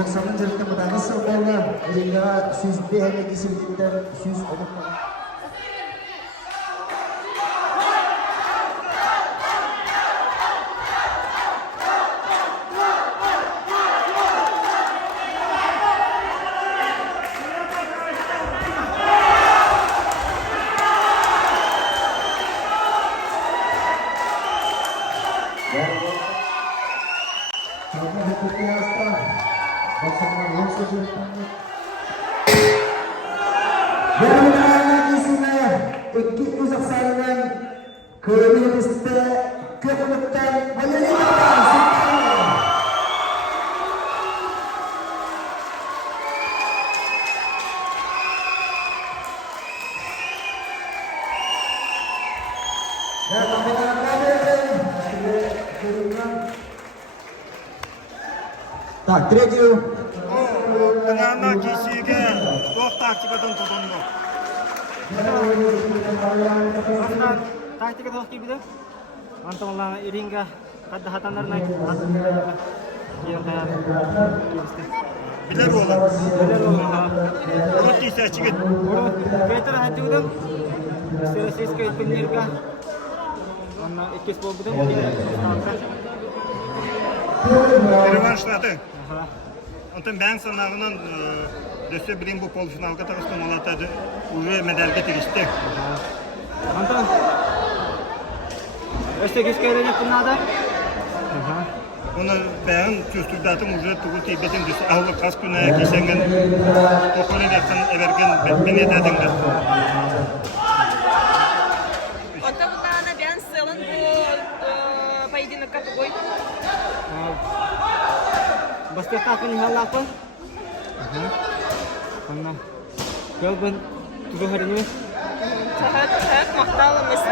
90 жыртты мұдағы сылдауына еренгаға сөзді әме кесілдіктер сөз ұлықпаған. Так, третью. Тыңарна кесіге оқ тактикадан тұтынды. Тактика тоқ кейбіді. Антонлана иринга қадды хатанларына Білер олар. Олар кейсі әчігет. Петр хатиудым. Сирасийска өткенлерге. Анна еккес болбудым. Реваншнаты. Антон бән санағынан дөсе білем бұл полуфиналға тағыстың олатады. Уже медальге тегісті. Антон. Өсте кескеріне күннада? Оны бәғін көстірдатым уже тұғыл тейбетін дөсе ауылы қас күні кесенген тоқылы вектен әверген бәтпен едәдіңді. Ота бұлағына бән сылын бұл поединокка тұғой. Бастыққа күн халақпын. Анна. Гөлбін тұғы ғарыны. Тұғыт мақталымыз.